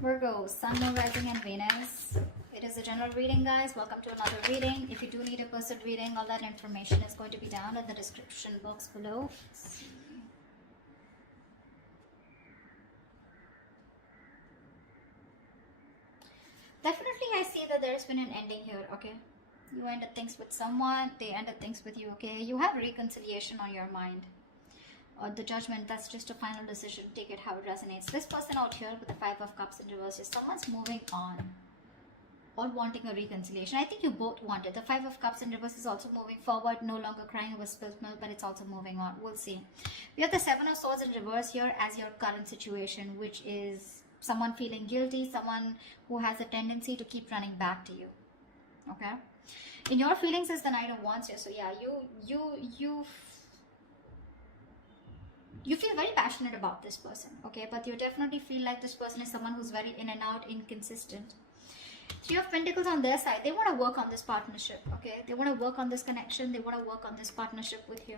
Virgo, Sun, Moon, Rising, and Venus. It is a general reading, guys. Welcome to another reading. If you do need a personal reading, all that information is going to be down in the description box below. Let's see. Definitely, I see that there's been an ending here, okay? You ended things with someone, they ended things with you, okay? You have reconciliation on your mind. Or the judgment, that's just a final decision. Take it how it resonates. This person out here with the Five of Cups in reverse is someone's moving on or wanting a reconciliation. I think you both want it. The Five of Cups in reverse is also moving forward, no longer crying over spilled milk, but it's also moving on. We'll see. We have the Seven of Swords in reverse here as your current situation, which is someone feeling guilty, someone who has a tendency to keep running back to you. Okay? In your feelings is the Knight of Wands here. So yeah, you feel very passionate about this person, okay? But you definitely feel like this person is someone who's very in and out, inconsistent. Three of Pentacles on their side. They want to work on this partnership, okay? They want to work on this connection. They want to work on this partnership with you.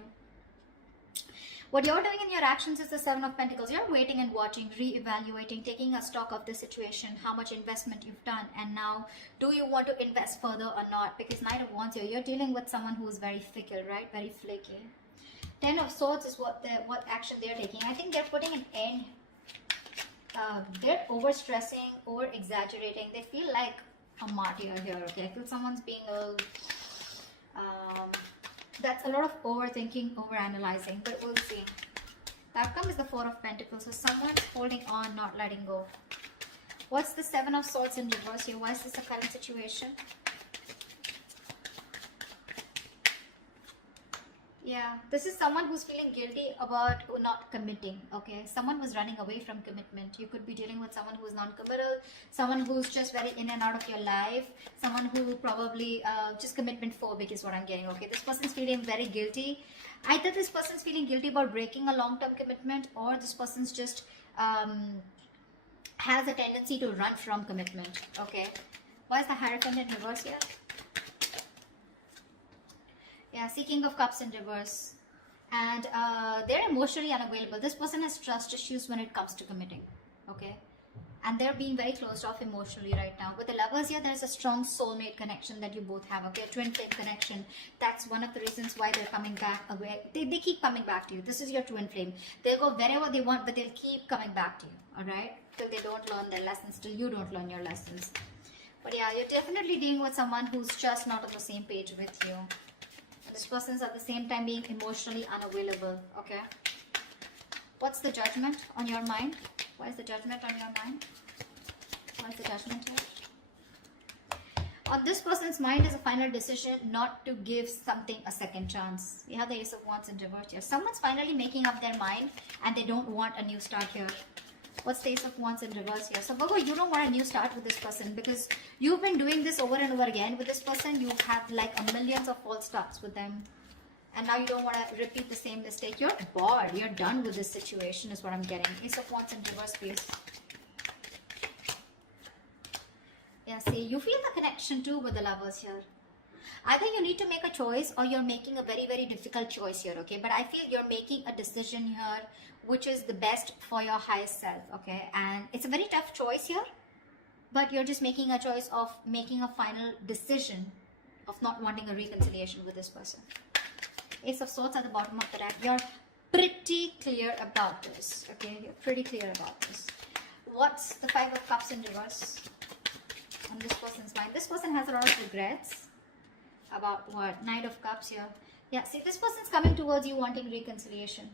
What you're doing in your actions is the Seven of Pentacles. You're waiting and watching, re-evaluating, taking a stock of the situation, how much investment you've done, and now do you want to invest further or not? Because Knight of Wands here, you're dealing with someone who's very fickle, right? Very flaky. Ten of Swords is what action they're taking. I think they're putting an end. They're overstressing, over-exaggerating. They feel like a martyr here, okay? I feel someone's being a... that's a lot of overthinking, overanalyzing, but we'll see. The outcome is the Four of Pentacles. So someone's holding on, not letting go. What's the Seven of Swords in reverse here? Why is this a current situation? Yeah, this is someone who's feeling guilty about not committing, okay? Someone who's running away from commitment. You could be dealing with someone who's non-committal, someone who's just very in and out of your life, someone who probably just commitment phobic is what I'm getting, okay? This person's feeling very guilty. Either this person's feeling guilty about breaking a long-term commitment, or this person's just has a tendency to run from commitment, okay? Why is the Hierophant in reverse here? Yeah, King of Cups in reverse. And they're emotionally unavailable. This person has trust issues when it comes to committing. Okay? And they're being very closed off emotionally right now. With the Lovers here, there's a strong soulmate connection that you both have. Okay? A twin flame connection. That's one of the reasons why they're coming back away. They keep coming back to you. This is your twin flame. They'll go wherever they want, but they'll keep coming back to you. Alright? Till they don't learn their lessons. Till you don't learn your lessons. But yeah, you're definitely dealing with someone who's just not on the same page with you. This person's at the same time being emotionally unavailable, okay? What's the Judgment on your mind? Why is the Judgment on your mind? Why is the Judgment here? On this person's mind is a final decision not to give something a second chance. We have the Ace of Wands in reverse here. Someone's finally making up their mind and they don't want a new start here. What's the Ace of Wands in reverse here? So Virgo, you don't want a new start with this person because you've been doing this over and over again with this person. You have like a millions of false starts with them. And now you don't want to repeat the same mistake. You're bored. You're done with this situation is what I'm getting. Ace of Wands in reverse, please. Yeah, see, you feel the connection too with the Lovers here. Either you need to make a choice or you're making a very, very difficult choice here, okay? But I feel you're making a decision here which is the best for your highest self, okay? And it's a very tough choice here, but you're just making a choice of making a final decision of not wanting a reconciliation with this person. Ace of Swords at the bottom of the deck. You're pretty clear about this, okay? You're pretty clear about this. What's the Five of Cups in reverse on this person's mind? This person has a lot of regrets. About what? Knight of Cups here. Yeah, see, this person's coming towards you wanting reconciliation.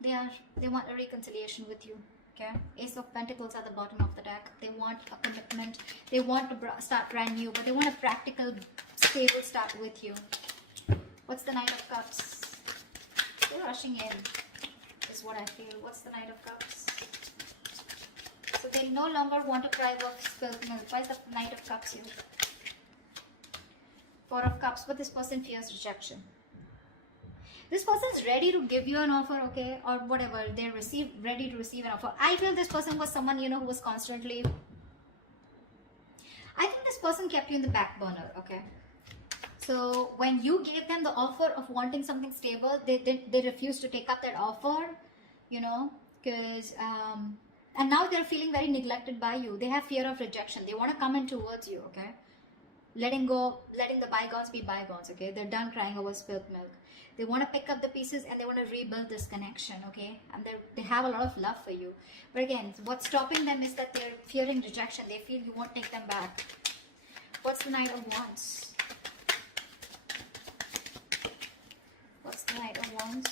They want a reconciliation with you. Okay? Ace of Pentacles at the bottom of the deck. They want a commitment. They want to start brand new, but they want a practical, stable start with you. What's the Knight of Cups? They're rushing in, is what I feel. What's the Knight of Cups? So they no longer want to cry over spilled milk. Why is the Knight of Cups here? Four of Cups, but this person fears rejection. This person is ready to give you an offer, okay, or whatever. They're ready to receive an offer. I feel this person was someone, you know, who was constantly... I think this person kept you in the back burner, okay. So when you gave them the offer of wanting something stable, they refused to take up that offer, you know. because and now they're feeling very neglected by you. They have fear of rejection. They want to come in towards you, okay? Letting the bygones be bygones, okay? They're done crying over spilled milk. They want to pick up the pieces and they want to rebuild this connection, okay? And they have a lot of love for you. But again, what's stopping them is that they're fearing rejection. They feel you won't take them back. What's the Knight of Wands? What's the Knight of Wands?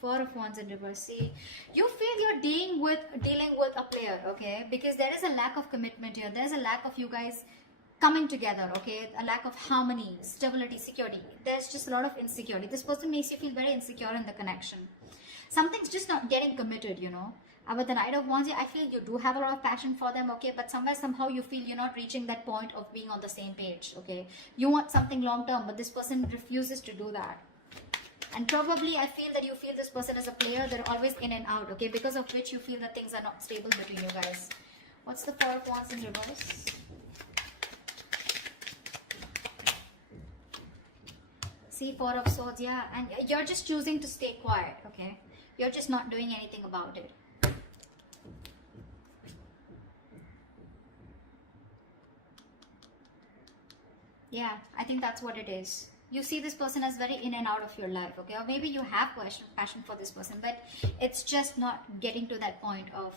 Four of Wands in reverse. See, you feel you're dealing with a player, okay? Because there is a lack of commitment here. There's a lack of you guys coming together, okay? A lack of harmony, stability, security. There's just a lot of insecurity. This person makes you feel very insecure in the connection. Something's just not getting committed, you know. And with the Knight of Wands, I feel you do have a lot of passion for them, okay? But somehow you feel you're not reaching that point of being on the same page, okay? You want something long term, but this person refuses to do that. And probably I feel that you feel this person as a player. They're always in and out, okay? Because of which you feel that things are not stable between you guys. What's the Four of Wands in reverse? See, Four of Swords, yeah. And you're just choosing to stay quiet, okay? You're just not doing anything about it. Yeah, I think that's what it is. You see this person as very in and out of your life, okay? Or maybe you have passion for this person, but it's just not getting to that point of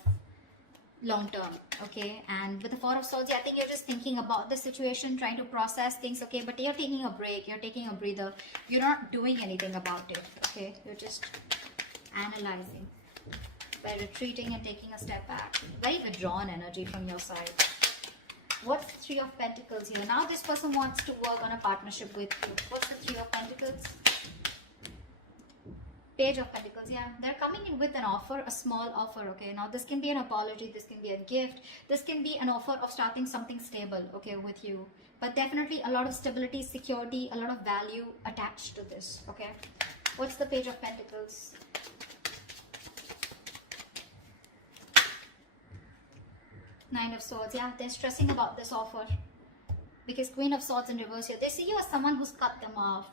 long term, okay? And with the Four of Swords, I think you're just thinking about the situation, trying to process things, okay? But you're taking a break, you're taking a breather. You're not doing anything about it, okay? You're just analyzing by retreating and taking a step back. Very withdrawn energy from your side. What's the Three of Pentacles here? Now this person wants to work on a partnership with you. What's the Three of Pentacles? Page of Pentacles, yeah. They're coming in with an offer, a small offer, okay? Now this can be an apology, this can be a gift, this can be an offer of starting something stable, okay, with you. But definitely a lot of stability, security, a lot of value attached to this, okay? What's the Page of Pentacles? Nine of Swords, yeah, they're stressing about this offer. Because Queen of Swords in reverse here, they see you as someone who's cut them off.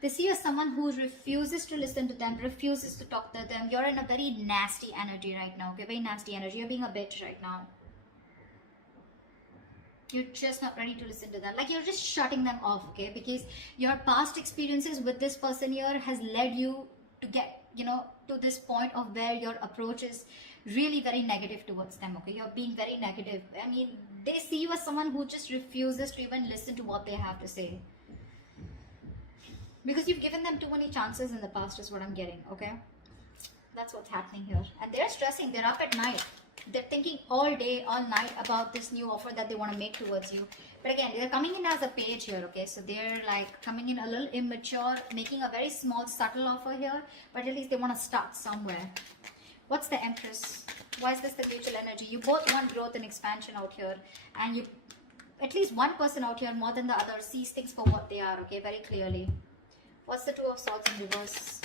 They see you as someone who refuses to listen to them, refuses to talk to them. You're in a very nasty energy right now, okay? Very nasty energy. You're being a bitch right now. You're just not ready to listen to them. Like you're just shutting them off, okay? Because your past experiences with this person here has led you to get, you know, to this point of where your approach is really very negative towards them, okay? You're being very negative. I mean, they see you as someone who just refuses to even listen to what they have to say. Because you've given them too many chances in the past is what I'm getting, okay? That's what's happening here. And they're stressing. They're up at night. They're thinking all day, all night about this new offer that they want to make towards you. But again, they're coming in as a page here, okay? So they're like coming in a little immature, making a very small, subtle offer here. But at least they want to start somewhere. What's the Empress? Why is this the mutual energy? You both want growth and expansion out here. And you, at least one person out here more than the other sees things for what they are, okay? Very clearly. What's the Two of Swords in reverse?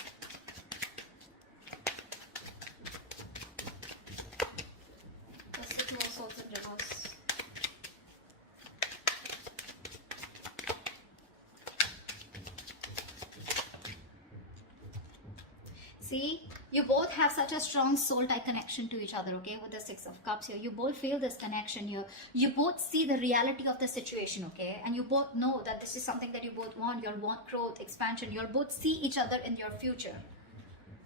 What's the Two of Swords in reverse? See, you both have such a strong soul tie connection to each other, okay? With the Six of Cups here, you both feel this connection here. You both see the reality of the situation, okay? And you both know that this is something that you both want. You'll want growth, expansion. You'll both see each other in your future.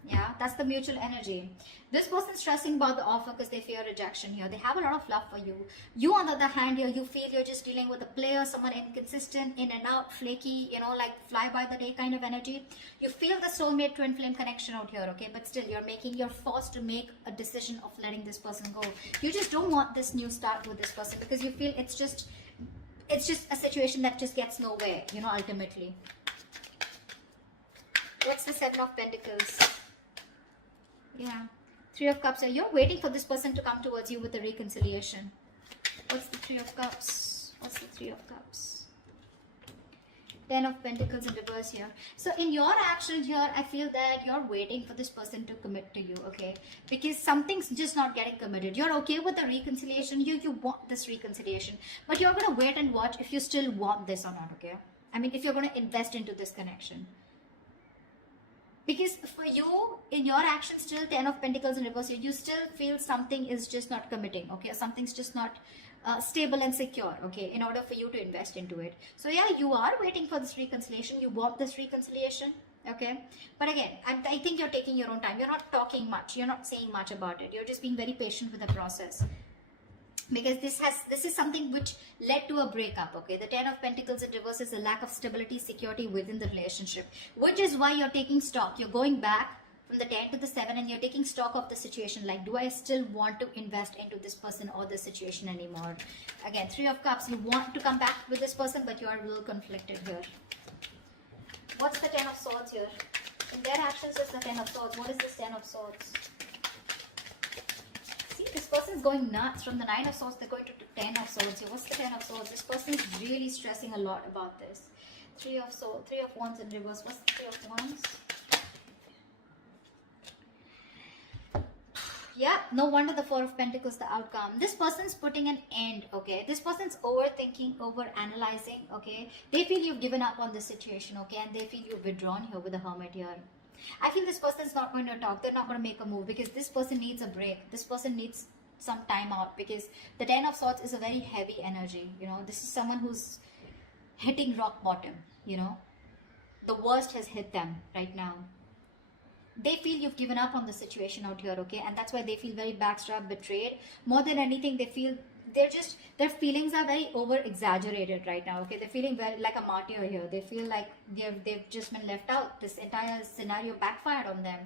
Yeah, that's the mutual energy. This person's stressing about the offer because they fear rejection here. They have a lot of love for you. You, on the other hand, here, you feel you're just dealing with a player, someone inconsistent, in and out, flaky, you know, like fly by the day kind of energy. You feel the soulmate twin flame connection out here, okay? But still, you're forced to make a decision of letting this person go. You just don't want this new start with this person because you feel it's just a situation that just gets nowhere, you know, ultimately. What's the Seven of Pentacles? Yeah, Three of Cups. You're waiting for this person to come towards you with a reconciliation. What's the Three of Cups? What's the Three of Cups? Ten of Pentacles in reverse here. So in your action here, I feel that you're waiting for this person to commit to you, okay? Because something's just not getting committed. You're okay with the reconciliation. You want this reconciliation. But you're going to wait and watch if you still want this or not, okay? I mean, if you're going to invest into this connection. Because for you, in your actions, still 10 of Pentacles in reverse, you still feel something is just not committing, okay? Something's just not stable and secure, okay, in order for you to invest into it. So yeah, you are waiting for this reconciliation. You want this reconciliation, okay? But again, I think you're taking your own time. You're not talking much. You're not saying much about it. You're just being very patient with the process. Because this is something which led to a breakup, okay? The 10 of Pentacles in reverse is a lack of stability, security within the relationship, which is why you're taking stock. You're going back from the 10 to the 7 and you're taking stock of the situation. Like, do I still want to invest into this person or this situation anymore? Again, 3 of Cups, you want to come back with this person, but you are a little conflicted here. What's the 10 of Swords here? In their actions is the 10 of Swords. What is this 10 of Swords? This person is going nuts. From the 9 of Swords, they're going to 10 of Swords here. What's the 10 of Swords? This person is really stressing a lot about this. 3 of Swords, 3 of Wands in reverse. What's the 3 of Wands? Yeah, no wonder the 4 of Pentacles, the outcome. This person's putting an end, okay? This person's overthinking, over-analyzing, okay? They feel you've given up on this situation, okay? And they feel you've withdrawn here with the Hermit here. I feel this person's not going to talk. They're not going to make a move because this person needs a break. This person needs some time out because the 10 of Swords is a very heavy energy. You know, this is someone who's hitting rock bottom, you know. The worst has hit them right now. They feel you've given up on the situation out here, okay? And that's why they feel very backstabbed, betrayed. More than anything, they feel their feelings are very over exaggerated right now, okay? They're feeling very like a martyr here. They feel like they've just been left out. This entire scenario backfired on them,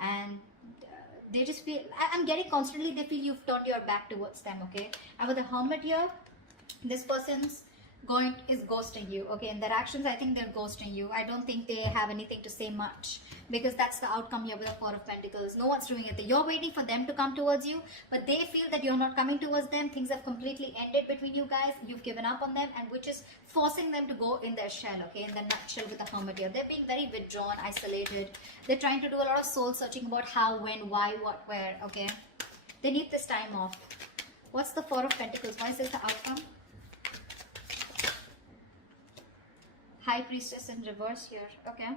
and they just feel, I'm getting constantly, they feel you've turned your back towards them, okay? And with the Hermit here, this person's is ghosting you, okay? In their actions, I think they're ghosting you. I don't think they have anything to say much because that's the outcome here with the 4 of Pentacles. No one's doing it. You're waiting for them to come towards you, but they feel that you're not coming towards them. Things have completely ended between you guys. You've given up on them, and which is forcing them to go in their shell, okay? In the nutshell with the Hermit here. They're being very withdrawn, isolated. They're trying to do a lot of soul searching about how, when, why, what, where, okay? They need this time off. What's the 4 of Pentacles? Why is this the outcome? High Priestess in reverse here, okay?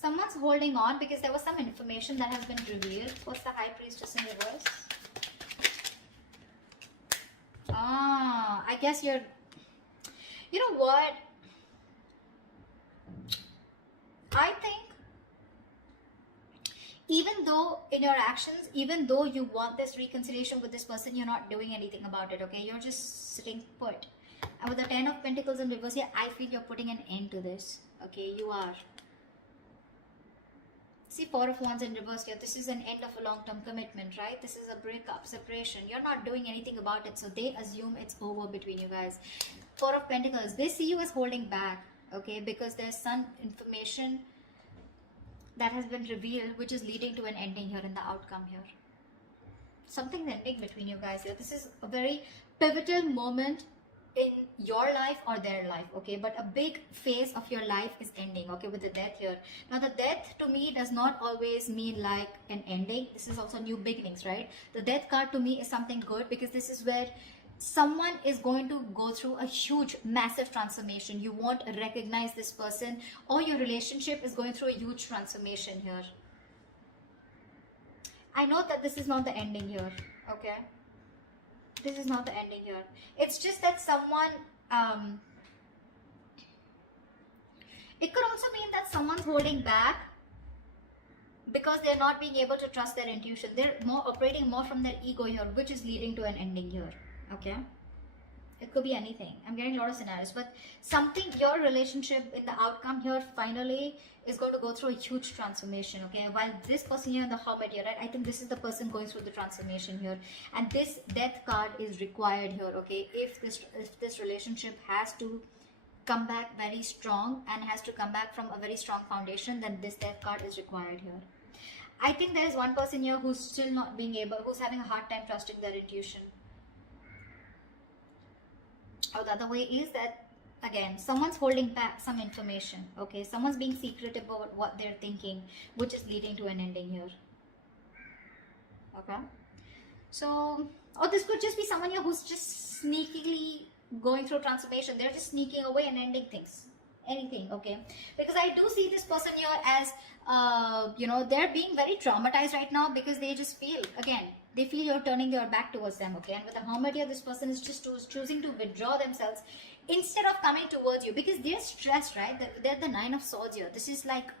Someone's holding on because there was some information that has been revealed. What's the High Priestess in reverse? I guess you're... You know what? I think even though in your actions, even though you want this reconciliation with this person, you're not doing anything about it, okay? You're just sitting put. And with the 10 of Pentacles in reverse here, I feel you're putting an end to this. Okay, you are. See, 4 of Wands in reverse here. This is an end of a long-term commitment, right? This is a breakup, separation. You're not doing anything about it, so they assume it's over between you guys. 4 of Pentacles. They see you as holding back, okay? Because there's some information that has been revealed, which is leading to an ending here in the outcome here. Something's ending between you guys here. This is a very pivotal moment in your life or their life, okay? But a big phase of your life is ending, okay, with the Death here. Now the Death to me does not always mean like an ending. This is also new beginnings, right? The Death card to me is something good because this is where someone is going to go through a huge, massive transformation. You won't recognize this person, or your relationship is going through a huge transformation here. I know that this is not the ending here, okay? This is not the ending here. It's just that someone, it could also mean that someone's holding back because they're not being able to trust their intuition. They're operating more from their ego here, which is leading to an ending here, okay? It could be anything. I'm getting a lot of scenarios, but something, your relationship in the outcome here finally is going to go through a huge transformation, okay? While this person here in the Hermit here, right? I think this is the person going through the transformation here, and this Death card is required here, okay? If this relationship has to come back very strong and has to come back from a very strong foundation, then this Death card is required here. I think there is one person here who's still not being able, who's having a hard time trusting their intuition. Or the other way is that, again, someone's holding back some information, okay? Someone's being secretive about what they're thinking, which is leading to an ending here, okay? So, or this could just be someone here who's just sneakily going through transformation. They're just sneaking away and ending things. anything, okay? Because I do see this person here as they're being very traumatized right now, because they just feel, again, they feel you're turning your back towards them, okay? And with the Hermit here, this person is just choosing to withdraw themselves instead of coming towards you, because they're stressed, right? They're the Nine of Swords here. This is like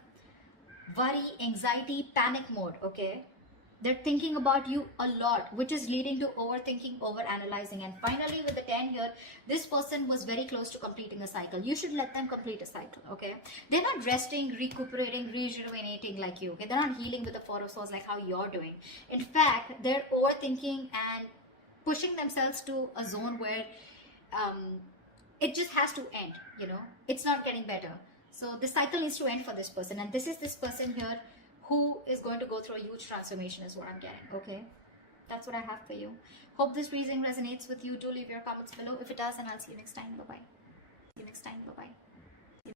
worry, anxiety, panic mode, okay? They're thinking about you a lot, which is leading to overthinking, overanalyzing. And finally, with the 10 here, this person was very close to completing a cycle. You should let them complete a cycle, okay? They're not resting, recuperating, rejuvenating like you, okay? They're not healing with the Four of Swords like how you're doing. In fact, they're overthinking and pushing themselves to a zone where it just has to end, It's not getting better. So the cycle needs to end for this person. And this is this person here who is going to go through a huge transformation is what I'm getting, okay? That's what I have for you. Hope this reading resonates with you. Do leave your comments below. If it does, then I'll see you next time. Bye-bye. See you next time. Bye-bye.